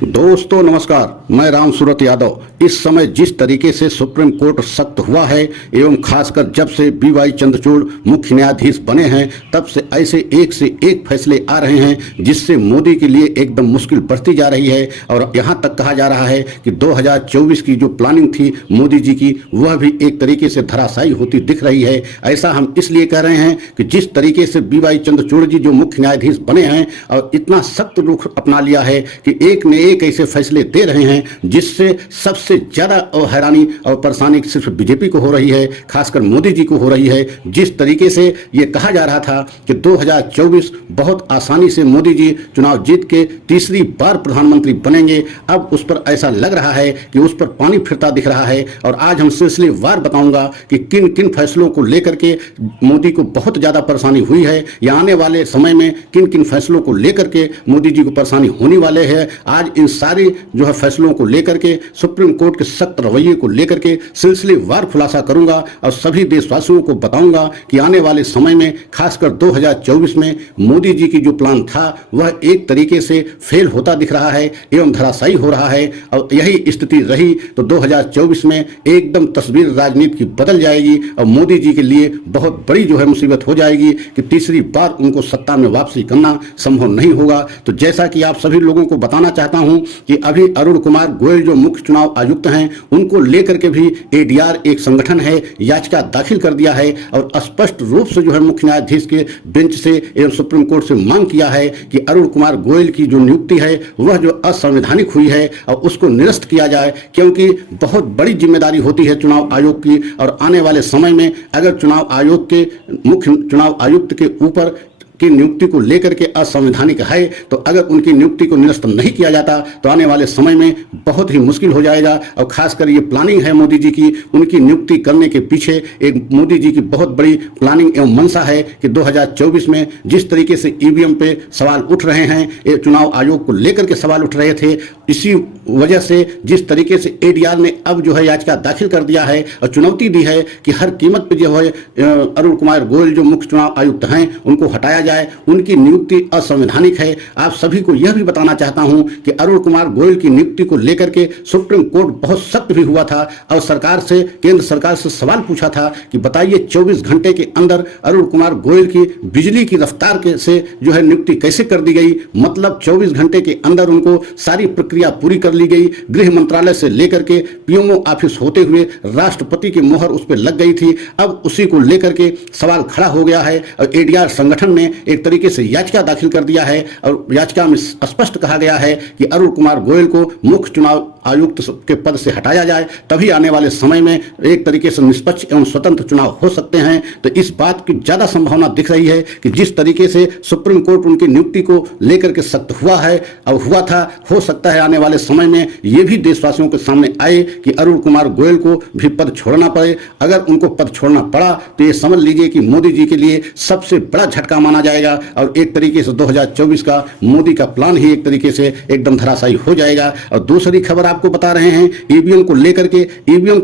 दोस्तों नमस्कार, मैं राम सूरत यादव। इस समय जिस तरीके से सुप्रीम कोर्ट सख्त हुआ है एवं खासकर जब से BY चंद्रचूड़ मुख्य न्यायाधीश बने हैं तब से ऐसे एक से एक फैसले आ रहे हैं जिससे मोदी के लिए एकदम मुश्किल बढ़ती जा रही है। और यहां तक कहा जा रहा है कि 2024 की जो प्लानिंग थी मोदी जी की वह भी एक तरीके से धराशायी होती दिख रही है। ऐसा हम इसलिए कह रहे हैं कि जिस तरीके से BY चंद्रचूड़ जी जो मुख्य न्यायाधीश बने हैं और इतना सख्त रुख अपना लिया है कि एक ने एक ऐसे फैसले दे रहे हैं जिससे सबसे ज्यादा हैरानी और परेशानी सिर्फ बीजेपी को हो रही है, खासकर मोदी जी को हो रही है। जिस तरीके से ये कहा जा रहा था कि 2024 बहुत आसानी से मोदी जी चुनाव जीत के तीसरी बार प्रधानमंत्री बनेंगे, अब उस पर ऐसा लग रहा है कि उस पर पानी फिरता दिख रहा है। और आज हम सिलसिलेवार बताऊंगा कि किन किन फैसलों को लेकर के मोदी को बहुत ज्यादा परेशानी हुई है या आने वाले समय में किन किन फैसलों को लेकर के मोदी जी को परेशानी होने वाले है। आज इन सारी जो है फैसलों को लेकर के सुप्रीम कोर्ट के सख्त रवैये को लेकर के सिलसिलेवार खुलासा करूंगा और सभी देशवासियों को बताऊंगा कि आने वाले समय में खासकर 2024 में मोदी जी की जो प्लान था वह एक तरीके से फेल होता दिख रहा है एवं धराशायी हो रहा है। और यही स्थिति रही तो 2024 में एकदम तस्वीर राजनीति की बदल जाएगी और मोदी जी के लिए बहुत बड़ी जो है मुसीबत हो जाएगी कि तीसरी बार उनको सत्ता में वापसी करना संभव नहीं होगा। तो जैसा कि आप सभी लोगों को बताना चाहता हूं कि अभी अरुण कुमार गोयल जो मुख्य चुनाव आयुक्त हैं उनको लेकर के भी ADR एक संगठन है याचिका दाखिल कर दिया है और स्पष्ट रूप से जो है मुख्य न्यायाधीश के बेंच से एवं सुप्रीम कोर्ट से मांग किया है कि अरुण कुमार गोयल की जो नियुक्ति है वह जो असंवैधानिक हुई है और उसको निरस्त किया जाए, क्योंकि बहुत बड़ी जिम्मेदारी होती है चुनाव आयोग की। और आने वाले समय में अगर चुनाव आयोग के मुख्य चुनाव आयुक्त के ऊपर की नियुक्ति को लेकर के असंवैधानिक है तो अगर उनकी नियुक्ति को निरस्त नहीं किया जाता तो आने वाले समय में बहुत ही मुश्किल हो जाएगा। और खासकर ये प्लानिंग है मोदी जी की, उनकी नियुक्ति करने के पीछे एक मोदी जी की बहुत बड़ी प्लानिंग एवं मंशा है कि 2024 में जिस तरीके से EVM पे सवाल उठ रहे हैं, ये चुनाव आयोग को लेकर के सवाल उठ रहे थे, इसी वजह से जिस तरीके से ADR ने अब जो है याचिका दाखिल कर दिया है और चुनौती दी है कि हर कीमत पर जो है अरुण कुमार गोयल जो मुख्य चुनाव आयुक्त हैं उनको हटाया जाए, उनकी नियुक्ति असंवैधानिक है। आप सभी को यह भी बताना चाहता हूं कि अरुण कुमार गोयल की नियुक्ति को लेकर के सुप्रीम कोर्ट बहुत सख्त भी हुआ था और सरकार से, केंद्र सरकार से सवाल पूछा था कि बताइए 24 घंटे के अंदर अरुण कुमार गोयल की बिजली की रफ्तार के से जो है नियुक्ति कैसे कर दी गई। मतलब 24 घंटे के अंदर उनको सारी प्रक्रिया पूरी कर ली गई। गृह मंत्रालय से लेकर के PMO ऑफिस होते हुए राष्ट्रपति की मोहर उस पर लग गई थी। अब उसी को लेकर के सवाल खड़ा हो गया है और ADR संगठन ने एक तरीके से याचिका दाखिल कर दिया है और याचिका में स्पष्ट कहा गया है कि अरुण कुमार गोयल को मुख्य चुनाव आयुक्त के पद से हटाया जाए, तभी आने वाले समय में एक तरीके से निष्पक्ष एवं स्वतंत्र चुनाव हो सकते हैं। तो इस बात की ज्यादा संभावना दिख रही है कि जिस तरीके से सुप्रीम कोर्ट उनकी नियुक्ति को लेकर के सख्त हुआ है और हुआ था, हो सकता है आने वाले समय में ये भी देशवासियों के सामने आए कि अरुण कुमार गोयल को भी पद छोड़ना पड़े। अगर उनको पद छोड़ना पड़ा तो ये समझ लीजिए कि मोदी जी के लिए सबसे बड़ा झटका माना जाएगा और एक तरीके से 2024 का मोदी का प्लान ही एक तरीके से एकदम धराशायी हो जाएगा। और दूसरी खबर आपको बता रहे हैं EVM को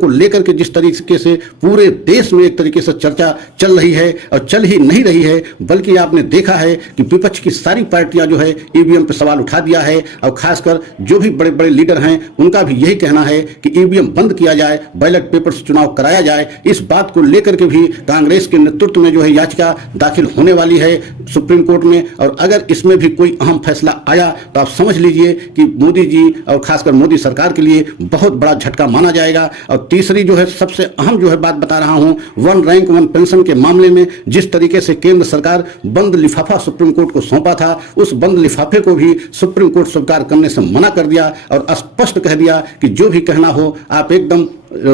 लेकर के जिस तरीके से पूरे देश में एक तरीके से चर्चा चल रही है और चल ही नहीं रही है, बल्कि आपने देखा है कि विपक्ष की सारी पार्टियां जो है EVM पर सवाल उठा दिया है और खासकर जो भी बड़े बड़े लीडर हैं उनका भी यही कहना है कि EVM बंद किया जाए, बैलेट पेपर से चुनाव कराया जाए। इस बात को लेकर के भी कांग्रेस के नेतृत्व में जो है याचिका दाखिल होने वाली है सुप्रीम कोर्ट में। और अगर इसमें भी कोई अहम फैसला आया तो आप समझ लीजिए कि मोदी जी और खासकर मोदी सरकार के लिए बहुत बड़ा झटका माना जाएगा। और तीसरी जो है सबसे अहम जो है बात बता रहा हूं, 1 रैंक 1 पेंशन के मामले में जिस तरीके से केंद्र सरकार बंद लिफाफा सुप्रीम कोर्ट को सौंपा था, उस बंद लिफाफे को भी सुप्रीम कोर्ट स्वीकार करने से मना कर दिया और स्पष्ट कह दिया कि जो भी कहना हो आप एकदम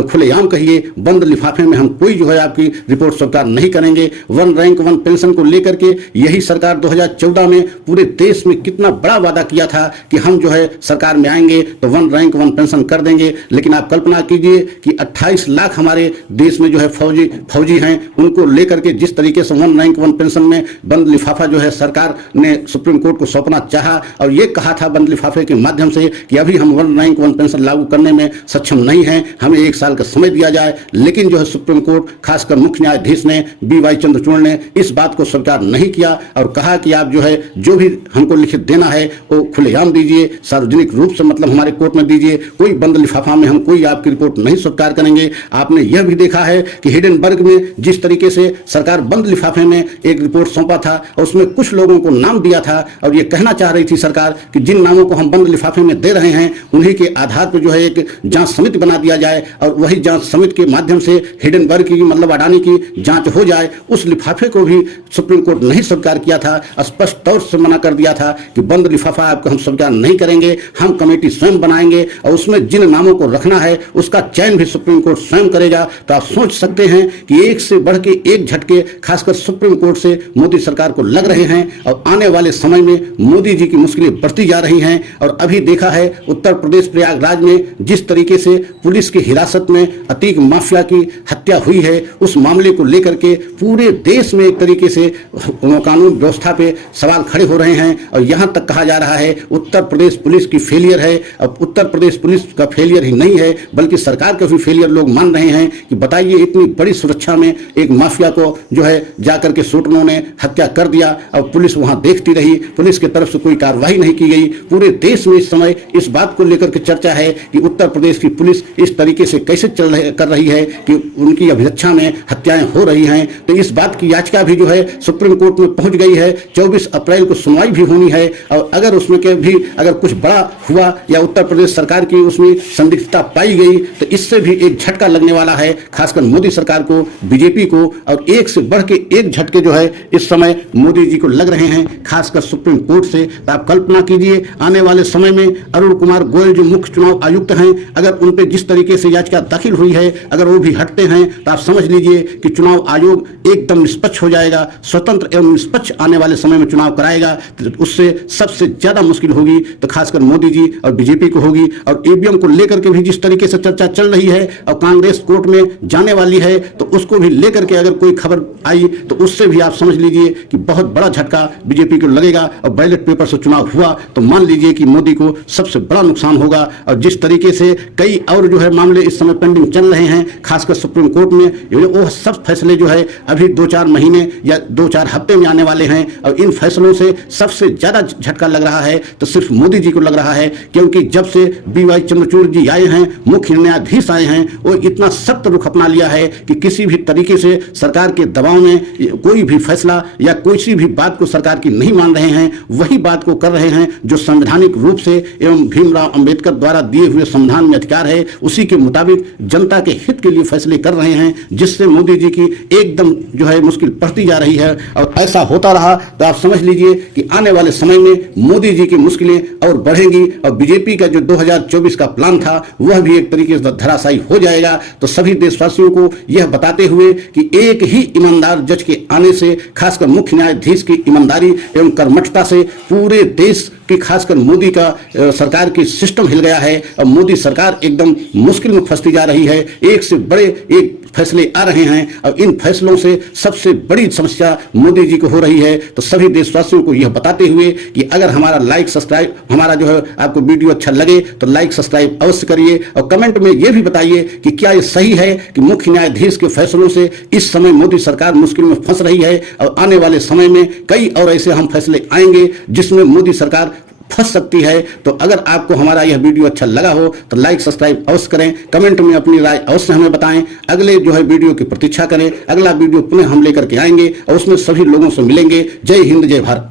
खुलेआम कहिए, बंद लिफाफे में हम कोई जो है आपकी रिपोर्ट स्वीकार नहीं करेंगे। 1 रैंक 1 पेंशन को लेकर के यही सरकार 2014 में पूरे देश में कितना बड़ा वादा किया था कि हम जो है सरकार में आएंगे तो 1 रैंक 1 पेंशन कर देंगे। लेकिन आप कल्पना कीजिए कि 28 लाख हमारे देश में जो है फौजी हैं, उनको लेकर के जिस तरीके से 1 रैंक 1 पेंशन में बंद लिफाफा जो है सरकार ने सुप्रीम कोर्ट को सौंपना चाहा और ये कहा था बंद लिफाफे के माध्यम से कि अभी हम 1 रैंक 1 पेंशन लागू करने में सक्षम नहीं हैं, हमें 1 साल का समय दिया जाए, लेकिन जो है सुप्रीम कोर्ट खासकर मुख्य न्यायाधीश ने BY चंद्रचूड़ ने इस बात को स्वीकार नहीं किया और कहा कि आप जो है जो भी हमको लिखित देना है वो खुलेआम दीजिए, सार्वजनिक रूप से मतलब हमारे कोर्ट में दीजिए, कोई बंद लिफाफा में हम कोई आपकी रिपोर्ट नहीं स्वीकार करेंगे। आपने यह भी देखा है कि हिडेनबर्ग में जिस तरीके से सरकार बंद लिफाफे में एक रिपोर्ट सौंपा था और उसमें कुछ लोगों को नाम दिया था और ये कहना चाह रही थी सरकार कि जिन नामों को हम बंद लिफाफे में दे रहे हैं उन्हीं के आधार पर जो है एक जांच समिति बना दिया जाए और वही जांच समिति के माध्यम से हिडेनबर्ग की मतलब अडानी की जांच हो जाए। उस लिफाफे को भी सुप्रीम कोर्ट नहीं स्वीकार किया था, स्पष्ट तौर से मना कर दिया था कि बंद लिफाफा आपको हम स्वीकार नहीं करेंगे, हम कमेटी स्वयं बनाएंगे और उसमें जिन नामों को रखना है उसका चयन भी सुप्रीम कोर्ट स्वयं करेगा। तो आप सोच सकते हैं कि एक से बढ़ के एक झटके खासकर सुप्रीम कोर्ट से मोदी सरकार को लग रहे हैं और आने वाले समय में मोदी जी की मुश्किलें बढ़ती जा रही हैं। और अभी देखा है उत्तर प्रदेश प्रयागराज में जिस तरीके से पुलिस की हिरासत में अतीक माफिया की हत्या हुई है, उस मामले को लेकर के पूरे देश में एक तरीके से कानून व्यवस्था पे सवाल खड़े हो रहे हैं और यहां तक कहा जा रहा है उत्तर प्रदेश पुलिस की फेलियर है। अब उत्तर प्रदेश पुलिस का फेलियर ही नहीं है बल्कि सरकार का भी फेलियर लोग मान रहे हैं कि बताइए इतनी बड़ी सुरक्षा में एक माफिया को जो है जाकर के शूटरों ने हत्या कर दिया और पुलिस वहां देखती रही, पुलिस की तरफ से कोई कार्रवाई नहीं की गई। पूरे देश में इस समय इस बात को लेकर के चर्चा है कि उत्तर प्रदेश की पुलिस इस तरीके से कैसे कर रही है कि उनकी अभिरक्षा में हत्याएं हो रही हैं। तो इस बात की याचिका भी जो है सुप्रीम कोर्ट में पहुंच गई है। 24 अप्रैल को सुनवाई भी होनी है और अगर उसमें के भी अगर कुछ बड़ा हुआ या उत्तर प्रदेश सरकार की उसमें संदिग्धता पाई गई तो इससे भी एक झटका लगने वाला है खासकर मोदी सरकार को, बीजेपी को। और एक से बढ़ के एक झटके जो है इस समय मोदी जी को लग रहे हैं खासकर सुप्रीम कोर्ट से। तो आप कल्पना कीजिए आने वाले समय में अरुण कुमार गोयल जो मुख्य चुनाव आयुक्त हैं, अगर उन पर जिस तरीके से याचिका दाखिल हुई है अगर वो भी हटते हैं तो आप समझ लीजिए कि चुनाव आयोग एकदम निष्पक्ष हो जाएगा, स्वतंत्र एवं निष्पक्ष आने वाले समय में चुनाव कराएगा। तो उससे सबसे ज्यादा मुश्किल होगी तो खासकर मोदी जी और बीजेपी को होगी। और ईवीएम को लेकर के भी जिस तरीके से चर्चा चल रही है और कांग्रेस कोर्ट में जाने वाली है तो उसको भी लेकर के अगर कोई खबर आई तो उससे भी आप समझ लीजिए कि बहुत बड़ा झटका बीजेपी को लगेगा। और बैलेट पेपर से चुनाव हुआ तो मान लीजिए कि मोदी को सबसे बड़ा नुकसान होगा। और जिस तरीके से कई और जो है मामले इस समय पेंडिंग चल रहे हैं खासकर सुप्रीम कोर्ट में, वो सब फैसले जो है अभी 2-4 महीने या 2-4 हफ्ते में आने वाले हैं। और इन फैसलों से सबसे ज्यादा झटका लग रहा है तो सिर्फ मोदी जी को लग रहा है, क्योंकि जब से BY चंद्रचूड़ जी आए हैं, मुख्य न्यायाधीश आए हैं, वो इतना सख्त रुख अपना लिया है कि किसी भी तरीके से सरकार के दबाव में कोई भी फैसला या किसी भी बात को सरकार की नहीं मान रहे हैं, वही बात को कर रहे हैं जो संवैधानिक रूप से एवं भीमराव अंबेडकर द्वारा दिए हुए संविधान में अधिकार है उसी के मुताबिक जनता के हित के लिए फैसले कर रहे हैं, जिससे मोदी जी की एकदम जो है मुश्किल बढ़ती जा रही है। और ऐसा होता रहा तो आप समझ लीजिए कि आने वाले समय में मोदी जी की मुश्किलें और बढ़ेंगी और बीजेपी का जो 2024 का प्लान था वह भी एक तरीके से धराशायी हो जाएगा। तो सभी देशवासियों को यह बताते हुए कि एक ही ईमानदार जज के आने से खासकर मुख्य न्यायाधीश की ईमानदारी एवं कर्मठता से पूरे देश की खासकर मोदी का सरकार की सिस्टम हिल गया है और मोदी सरकार एकदम मुश्किल में फंसती जा रही है। एक से बड़े एक फैसले आ रहे हैं और इन फैसलों से सबसे बड़ी समस्या मोदी जी को हो रही है। तो सभी देशवासियों को यह बताते हुए कि अगर हमारा जो है आपको वीडियो अच्छा लगे तो लाइक सब्सक्राइब अवश्य करिए और कमेंट में यह भी बताइए कि क्या ये सही है कि मुख्य न्यायाधीश के फैसलों से इस समय मोदी सरकार मुश्किल में फंस रही है और आने वाले समय में कई और ऐसे हम फैसले आएंगे जिसमें मोदी सरकार फंस सकती है। तो अगर आपको हमारा यह वीडियो अच्छा लगा हो तो लाइक सब्सक्राइब अवश्य करें, कमेंट में अपनी राय अवश्य हमें बताएं, अगले जो है वीडियो की प्रतीक्षा करें। अगला वीडियो पुनः हम लेकर के आएंगे और उसमें सभी लोगों से मिलेंगे। जय हिंद, जय भारत।